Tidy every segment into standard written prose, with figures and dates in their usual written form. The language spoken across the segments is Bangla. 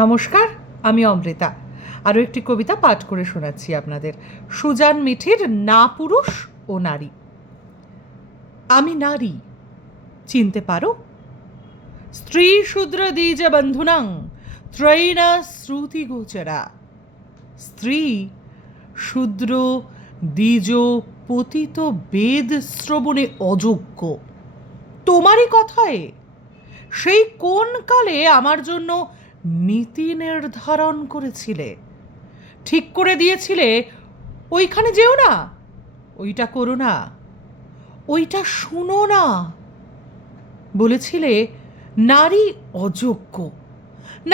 নমস্কার, আমি অমৃতা। আরও একটি কবিতা পাঠ করে শোনাচ্ছি আপনাদের। সুজান মিঠির না পুরুষ ও নারী। আমি নারী, চিনতে পারো? স্ত্রী শূদ্র দ্বিজ বন্ধুনাং ত্রয়ীণা শ্রুতিগোচরা। স্ত্রী শূদ্র দ্বিজ পতিত বেদ শ্রবণে অযোগ্য। তোমারই কথায় সেই কোন কালে আমার জন্য নীতি নির্ধারণ করেছিলে, ঠিক করে দিয়েছিলে ওইখানে যেও না, ওইটা করো না, ওইটা শুনো না। বলেছিলে নারী অযোগ্য,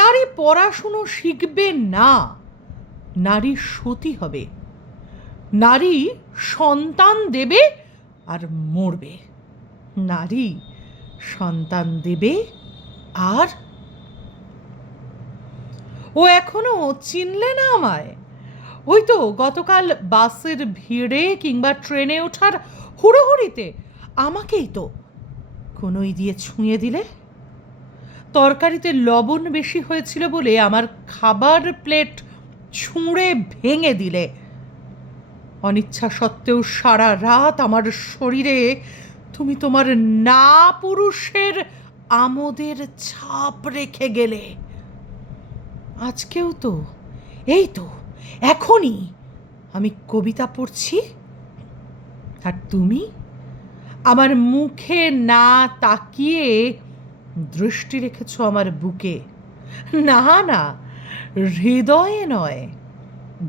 নারী পড়াশুনো শিখবে না, নারী সতী হবে, নারী সন্তান দেবে আর মরবে, নারী সন্তান দেবে আর ও এখনো চিনলে না আমায়? ওই তো গতকাল বাসের ভিড়ে কিংবা ট্রেনে ওঠার হুড়োহুড়িতে আমাকেই তো কোনোই দিয়ে ছুঁয়ে দিলে। তরকারিতে লবণ বেশি হয়েছিল বলে আমার খাবার প্লেট ছুঁড়ে ভেঙে দিলে। অনিচ্ছা সত্ত্বেও সারা রাত আমার শরীরে তুমি তোমার না পুরুষের আমোদের ছাপ রেখে গেলে। আজকেও তো, এই তো এখনই আমি কবিতা পড়ছি, আর তুমি আমার মুখে না তাকিয়ে দৃষ্টি রেখেছ আমার বুকে। না না, হৃদয়ে নয়,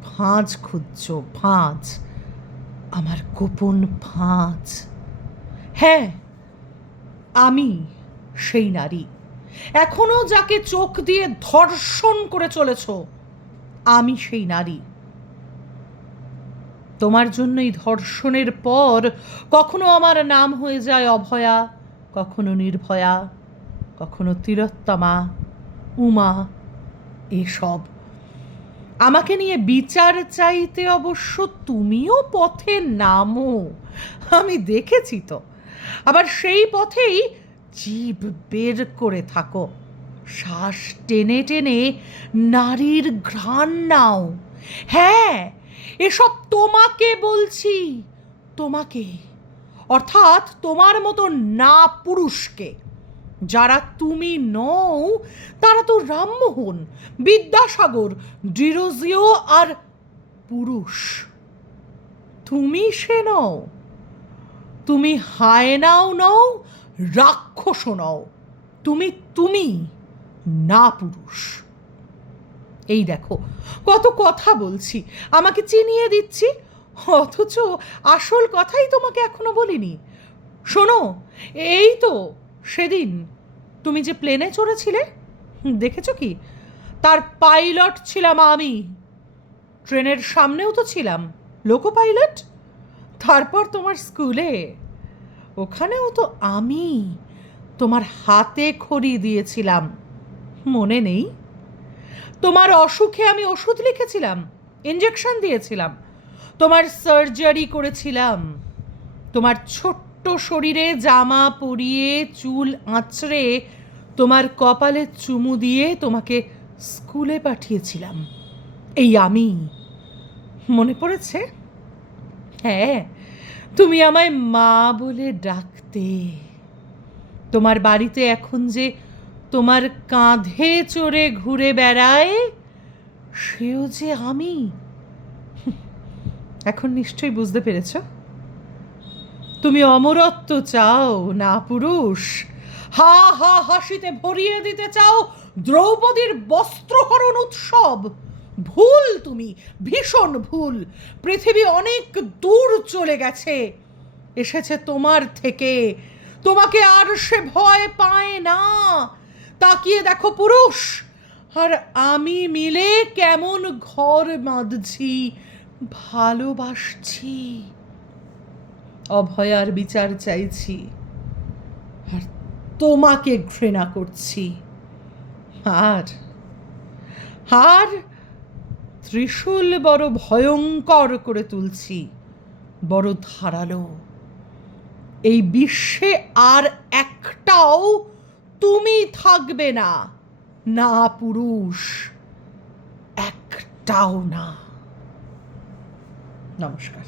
ভাঁজ খুঁজছ, ভাঁজ, আমার গোপন ভাঁজ। হ্যাঁ, আমি সেই নারী, এখনো যাকে চোখ দিয়ে ধর্ষণ করে চলেছ, আমি সেই নারী। তোমার জন্য এই ধর্ষণের পর কখনো আমার নাম হয়ে যায় অভয়া, কখনো নির্ভয়া, কখনো তিলোত্তমা, উমা। এসব আমাকে নিয়ে বিচার চাইতে অবশ্য তুমিও পথে নামো, আমি দেখেছি তো। আবার সেই পথেই জীব বের করে থাকো, শ্বাস টেনে টেনে নারীর ঘ্রাণ নাও। হ্যাঁ, এসব তোমাকে বলছি, তোমাকে, অর্থাৎ তোমার মতো না পুরুষকে। যারা তুমি নও তারা তো রামমোহন, বিদ্যাসাগর, ডিরোজিও আর পুরুষ। তুমি সে নও, তুমি হায়নাও নও, রাক্ষসও নও, তুমি তুমি না পুরুষ। এই দেখো কত কথা বলছি, আমাকে চিনিয়ে দিচ্ছি, অথচ আসল কথাই তোমাকে এখনো বলিনি। শোনো, এই তো সেদিন তুমি যে প্লেনে চড়েছিলে, দেখেছ কি, তার পাইলট ছিলাম আমি। ট্রেনের সামনেও তো ছিলাম লোকো পাইলট। তারপর তোমার স্কুলে, ওখানেও তো আমি তোমার হাতে খড়ি দিয়েছিলাম, মনে নেই? তোমার অসুখে আমি ওষুধ লিখেছিলাম, ইঞ্জেকশন দিয়েছিলাম, তোমার সার্জারি করেছিলাম, তোমার ছোট্ট শরীরে জামা পরিয়ে চুল আঁচড়ে তোমার কপালে চুমু দিয়ে তোমাকে স্কুলে পাঠিয়েছিলাম। এই আমি, মনে পড়েছে? হ্যাঁ, তুমি আমায় মা বলে ডাকতে। তোমার বাড়িতে এখন যে তোমার কাঁধে চড়ে ঘুরে বেড়ায়, সেও যে আমি। এখন নিশ্চয়ই বুঝতে পেরেছ? তুমি অমরত্ব চাও না পুরুষ, হা হা হাসিতে ভরিয়ে দিতে চাও দ্রৌপদীর বস্ত্রহরণ উৎসব। ভুল তুমি, ভীষণ ভুল। পৃথিবী অনেক দূর চলে গেছে, এসেছে তোমার থেকে। তোমাকে আর সে ভয় পায় না। তাকিয়ে দেখো পুরুষ আর আমি মিলে কেমন ঘর বাঁধছি, ভালোবাসছি, অভয়ার বিচার চাইছি, আর তোমাকে ঘৃণা করছি। আর আর ত্রিশূল বড় ভয়ঙ্কর করে তুলছি, বড় ধারালো। এই বিশ্বে আর একটাও তুমি থাকবে না, না পুরুষ, একটাও না। নমস্কার।